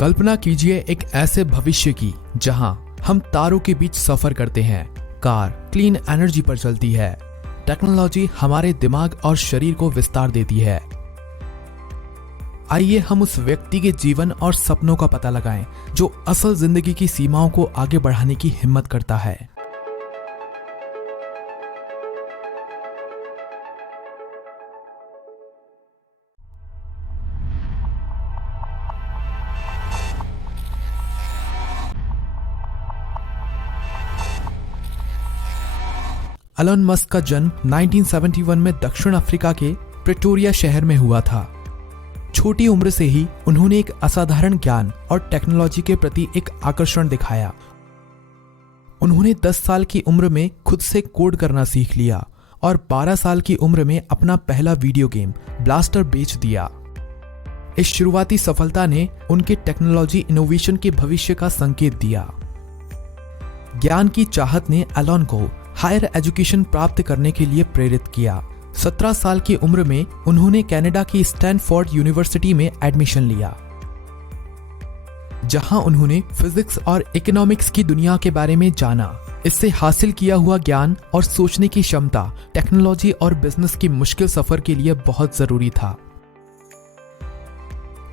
कल्पना कीजिए एक ऐसे भविष्य की जहां हम तारों के बीच सफर करते हैं, कार क्लीन एनर्जी पर चलती है, टेक्नोलॉजी हमारे दिमाग और शरीर को विस्तार देती है। आइए हम उस व्यक्ति के जीवन और सपनों का पता लगाएं जो असल जिंदगी की सीमाओं को आगे बढ़ाने की हिम्मत करता है। एलन मस्क का जन्म 1971 में दक्षिण अफ्रीका के प्रिटोरिया शहर में हुआ था। छोटी उम्र से ही उन्होंने एक असाधारण ज्ञान और टेक्नोलॉजी के प्रति एक आकर्षण दिखाया। उन्होंने 10 साल की उम्र में खुद से कोड करना सीख लिया और 12 साल की उम्र में अपना पहला वीडियो गेम ब्लास्टर बेच दिया। इस शुरुआती सफलता ने उनके टेक्नोलॉजी इनोवेशन के भविष्य का संकेत दिया। ज्ञान की चाहत ने एलन को हायर एजुकेशन प्राप्त करने के लिए प्रेरित किया। 17 साल की उम्र में उन्होंने कनाडा की स्टैनफोर्ड यूनिवर्सिटी में एडमिशन लिया, जहां उन्होंने फिजिक्स और इकोनॉमिक्स की दुनिया के बारे में जाना। इससे हासिल किया हुआ ज्ञान और सोचने की क्षमता टेक्नोलॉजी और बिजनेस की मुश्किल सफर के लिए बहुत जरूरी था।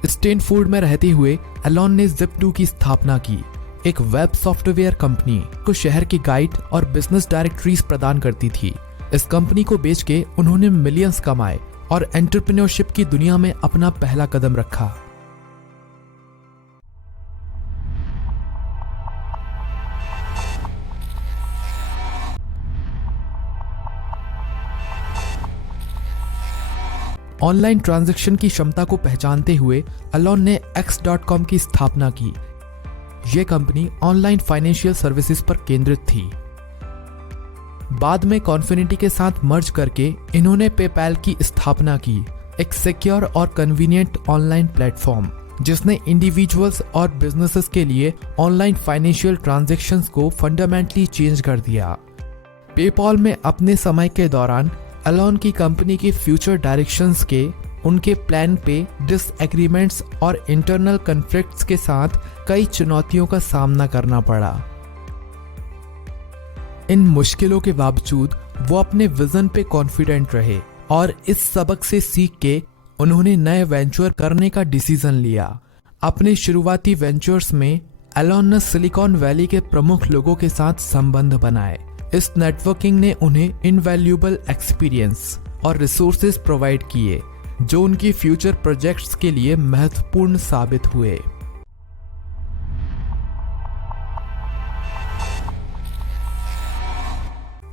स्टैनफोर्ड में रहते हुए एलन ने जिप2 की स्थापना की, एक वेब सॉफ्टवेयर कंपनी को शहर की गाइड और बिजनेस डायरेक्टरीज प्रदान करती थी। इस कंपनी को बेच के उन्होंने मिलियंस कमाए और एंटरप्रेन्योरशिप की दुनिया में अपना पहला कदम रखा। ऑनलाइन ट्रांजैक्शन की क्षमता को पहचानते हुए एलन ने X.com की स्थापना की। यह कंपनी ऑनलाइन फाइनेंशियल सर्विसेज पर केंद्रित थी। बाद में कॉन्फिनिटी के साथ मर्ज करके इन्होंने पेपैल की स्थापना की, एक सिक्योर और कन्वीनियंट ऑनलाइन प्लेटफॉर्म जिसने इंडिविजुअल्स और बिजनेसेस के लिए ऑनलाइन फाइनेंशियल ट्रांजैक्शंस को फंडामेंटली चेंज कर दिया। पेपॉल में अपने समय के दौरान एलन की कंपनी के फ्यूचर डायरेक्शंस के उनके प्लान पे डिसएग्रीमेंट्स और इंटरनल कॉन्फ्लिक्ट्स के साथ कई चुनौतियों का सामना करना पड़ा। इन मुश्किलों के बावजूद वो अपने विजन पे कॉन्फिडेंट रहे और इस सबक से सीख के उन्होंने नए वेंचर करने का डिसीजन लिया। अपने शुरुआती वेंचर्स में एलन ने सिलिकॉन वैली के प्रमुख लोगों के साथ संबंध बनाए। इस नेटवर्किंग ने उन्हें इनवैल्यूएबल एक्सपीरियंस और रिसोर्सेज प्रोवाइड किए जो उनकी फ्यूचर प्रोजेक्ट्स के लिए महत्वपूर्ण साबित हुए।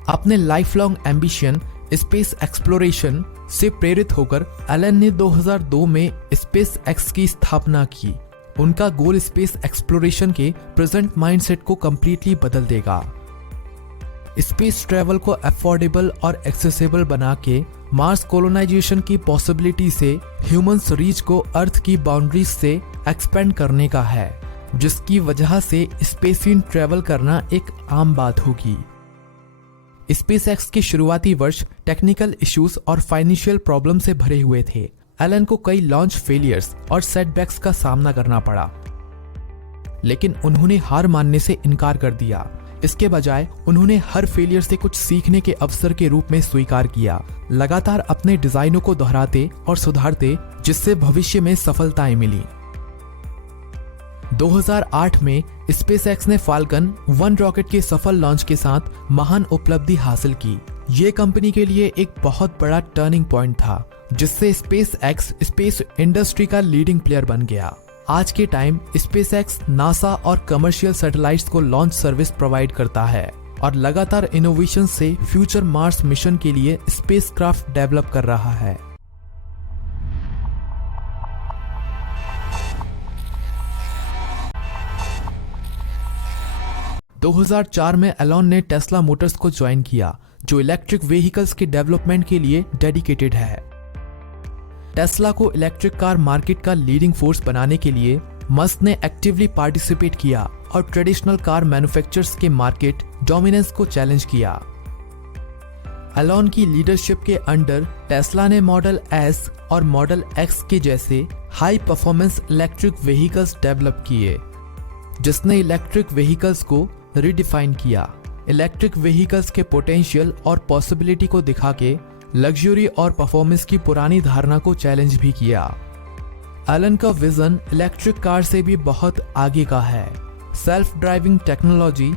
अपने life long ambition space exploration से प्रेरित होकर एलन ने 2002 में स्पेस एक्स की स्थापना की। उनका गोल स्पेस एक्सप्लोरेशन के प्रेजेंट माइंडसेट को कंप्लीटली बदल देगा। स्पेस ट्रैवल को अफोर्डेबल और एक्सेसिबल बना के मार्स कोलोनाइजेशन की पॉसिबिलिटी से ह्यूमंस रीच को अर्थ की बाउंड्रीज से एक्सपेंड करने का है, जिसकी वजह से स्पेसिन ट्रैवल करना एक आम बात होगी। स्पेसएक्स के शुरुआती वर्ष टेक्निकल इश्यूज और फाइनेंशियल प्रॉब्लम से भरे हुए थे। एलन को कई लॉन्च फेलियर्स और सेटबैक्स का सामना करना पड़ा, लेकिन उन्होंने हार मानने से इनकार कर दिया। इसके बजाय उन्होंने हर फेलियर से कुछ सीखने के अवसर के रूप में स्वीकार किया, लगातार अपने डिजाइनों को दोहराते और सुधारते, जिससे भविष्य में सफलताएं मिली। 2008 में स्पेसएक्स ने फाल्कन 1 रॉकेट के सफल लॉन्च के साथ महान उपलब्धि हासिल की। ये कंपनी के लिए एक बहुत बड़ा टर्निंग पॉइंट था, जिससे स्पेसएक्स स्पेस इंडस्ट्री का लीडिंग प्लेयर बन गया। आज के टाइम स्पेसएक्स नासा और कमर्शियल सैटेलाइट्स को लॉन्च सर्विस प्रोवाइड करता है और लगातार इनोवेशन से फ्यूचर मार्स मिशन के लिए स्पेसक्राफ्ट डेवलप कर रहा है। दो 2004 में एलन ने टेस्ला मोटर्स को ज्वाइन किया, जो इलेक्ट्रिक व्हीकल्स के डेवलपमेंट के लिए डेडिकेटेड है। टेस्ला को इलेक्ट्रिक कार मार्केट का लीडिंग फोर्स बनाने के लिए मस्क ने एक्टिवली पार्टिसिपेट किया और ट्रेडिशनल कार मैन्युफैक्चरर्स के मार्केट डोमिनेंस को चैलेंज किया। एलन की लीडरशिप के अंडर टेस्ला ने मॉडल एस और मॉडल एक्स के जैसे high performance electric vehicles develop किए, जिसने इलेक्ट्रिक व्हीकल्स को रिडिफाइन किया। इलेक्ट्रिक व्हीकल्स के पोटेंशियल और पॉसिबिलिटी को दिखा के लग्जरी और परफॉर्मेंस की पुरानी धारणा को चैलेंज भी किया। एलन का विजन इलेक्ट्रिक कार से भी बहुत आगे का है। सेल्फ ड्राइविंग टेक्नोलॉजी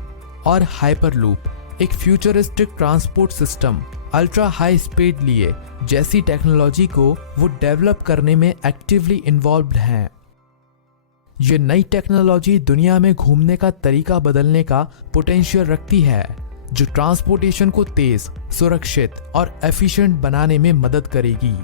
और हाइपरलूप, एक futuristic transport system, ultra high speed लिए जैसी टेक्नोलॉजी को वो डेवलप करने में एक्टिवली इन्वॉल्व्ड हैं। ये नई टेक्नोलॉजी दुनिया में घूमने का तरीका बदलने का पोटेंशियल रखती है, जो ट्रांसपोर्टेशन को तेज, सुरक्षित और एफिशिएंट बनाने में मदद करेगी।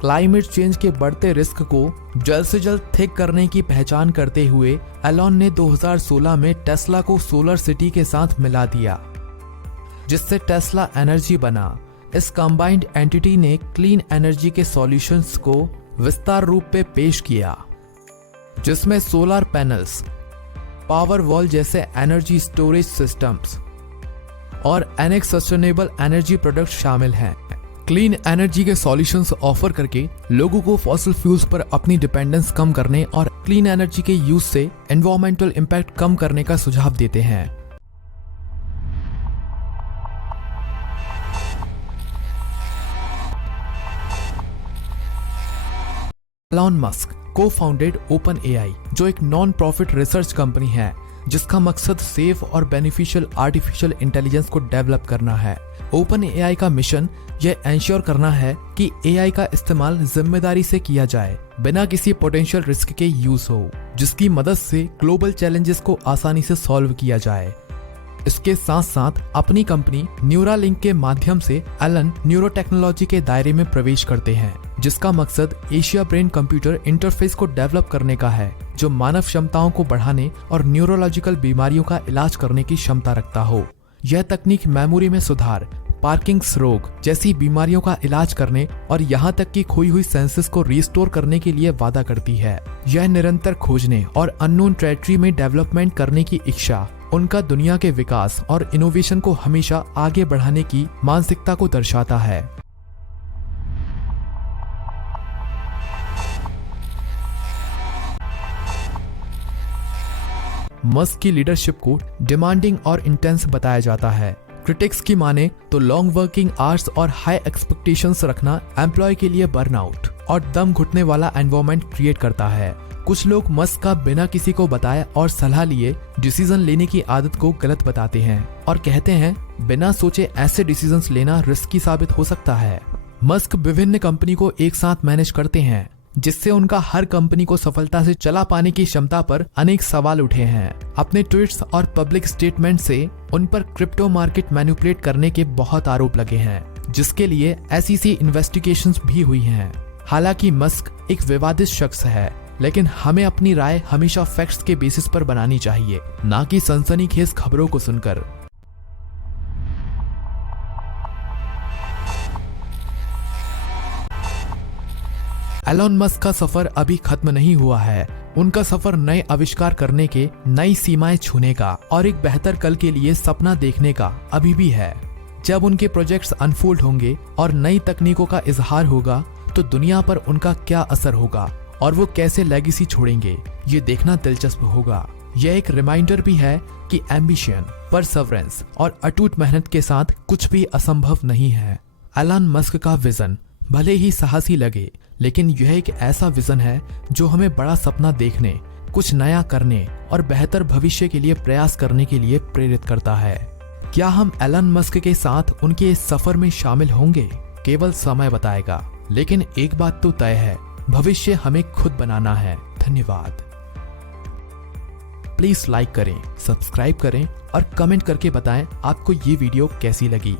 क्लाइमेट चेंज के बढ़ते रिस्क को जल्द से जल्द थिक करने की पहचान करते हुए एलन ने 2016 में टेस्ला को सोलर सिटी के साथ मिला दिया, जिससे टेस्ला एनर्जी बना। इस कंबाइंड एंटिटी ने क्लीन एनर्जी के सॉल्यूशंस को विस्तार रूप में पेश किया, जिसमें सोलर पैनल्स, पावर वॉल जैसे एनर्जी स्टोरेज सिस्टम्स और अनेक सस्टेनेबल एनर्जी प्रोडक्ट शामिल हैं। क्लीन एनर्जी के सॉल्यूशंस ऑफर करके लोगों को फॉसिल फ्यूल्स पर अपनी डिपेंडेंस कम करने और क्लीन एनर्जी के यूज से एनवायरमेंटल इम्पैक्ट कम करने का सुझाव देते हैं। एलन मस्क को-फाउंडेड OpenAI, जो एक नॉन प्रॉफिट रिसर्च कंपनी है जिसका मकसद सेफ और बेनिफिशियल आर्टिफिशियल इंटेलिजेंस को डेवलप करना है। OpenAI का मिशन यह एंश्योर करना है कि AI का इस्तेमाल जिम्मेदारी से किया जाए, बिना किसी पोटेंशियल रिस्क के यूज हो, जिसकी मदद से ग्लोबल चैलेंजेस को आसानी से सॉल्व किया जाए। इसके साथ साथ अपनी कंपनी न्यूरालिंक के माध्यम से एलन न्यूरो टेक्नोलॉजी के दायरे में प्रवेश करते हैं, जिसका मकसद एशिया ब्रेन कंप्यूटर इंटरफेस को डेवलप करने का है, जो मानव क्षमताओं को बढ़ाने और न्यूरोलॉजिकल बीमारियों का इलाज करने की क्षमता रखता हो। यह तकनीक मेमोरी में सुधार, पार्किंग्स रोग जैसी बीमारियों का इलाज करने और यहाँ तक कि खोई हुई सेंसेस को रिस्टोर करने के लिए वादा करती है। यह निरंतर खोजने और अननोन टेरिटरी में डेवलपमेंट करने की इच्छा उनका दुनिया के विकास और इनोवेशन को हमेशा आगे बढ़ाने की मानसिकता को दर्शाता है। मस्क की लीडरशिप को डिमांडिंग और इंटेंस बताया जाता है। क्रिटिक्स की माने तो लॉन्ग वर्किंग आवर्स और हाई एक्सपेक्टेशंस रखना एम्प्लॉय के लिए बर्नआउट और दम घुटने वाला एनवायरनमेंट क्रिएट करता है। कुछ लोग मस्क का बिना किसी को बताए और सलाह लिए डिसीजन लेने की आदत को गलत बताते हैं और कहते हैं बिना सोचे ऐसे डिसीजंस लेना रिस्की साबित हो सकता है। मस्क विभिन्न कंपनी को एक साथ मैनेज करते हैं, जिससे उनका हर कंपनी को सफलता से चला पाने की क्षमता पर अनेक सवाल उठे हैं। अपने ट्वीट्स और पब्लिक स्टेटमेंट से उन पर क्रिप्टो मार्केट मैनिपुलेट करने के बहुत आरोप लगे हैं, जिसके लिए SEC इन्वेस्टिगेशंस भी हुई हैं। हालांकि मस्क एक विवादित शख्स है, लेकिन हमें अपनी राय हमेशा फैक्ट्स के बेसिस पर बनानी चाहिए, ना कि सनसनीखेज खबरों को सुनकर। एलन मस्क का सफर अभी खत्म नहीं हुआ है। उनका सफर नए आविष्कार करने के, नई सीमाएं छूने का और एक बेहतर कल के लिए सपना देखने का अभी भी है। जब उनके प्रोजेक्ट्स अनफोल्ड होंगे और नई तकनीकों का इजहार होगा, तो दुनिया पर उनका क्या असर होगा और वो कैसे लेगेसी छोड़ेंगे, ये देखना दिलचस्प होगा। यह एक रिमाइंडर भी है कि एम्बिशन, परसेवरेंस और अटूट मेहनत के साथ कुछ भी असंभव नहीं है। एलन मस्क का विजन भले ही साहसी लगे, लेकिन यह एक ऐसा विजन है जो हमें बड़ा सपना देखने, कुछ नया करने और बेहतर भविष्य के लिए प्रयास करने के लिए प्रेरित करता है। क्या हम एलन मस्क के साथ उनके इस सफर में शामिल होंगे? केवल समय बताएगा, लेकिन एक बात तो तय है, भविष्य हमें खुद बनाना है। धन्यवाद। प्लीज लाइक करें, सब्सक्राइब करें और कमेंट करके बताएं आपको ये वीडियो कैसी लगी।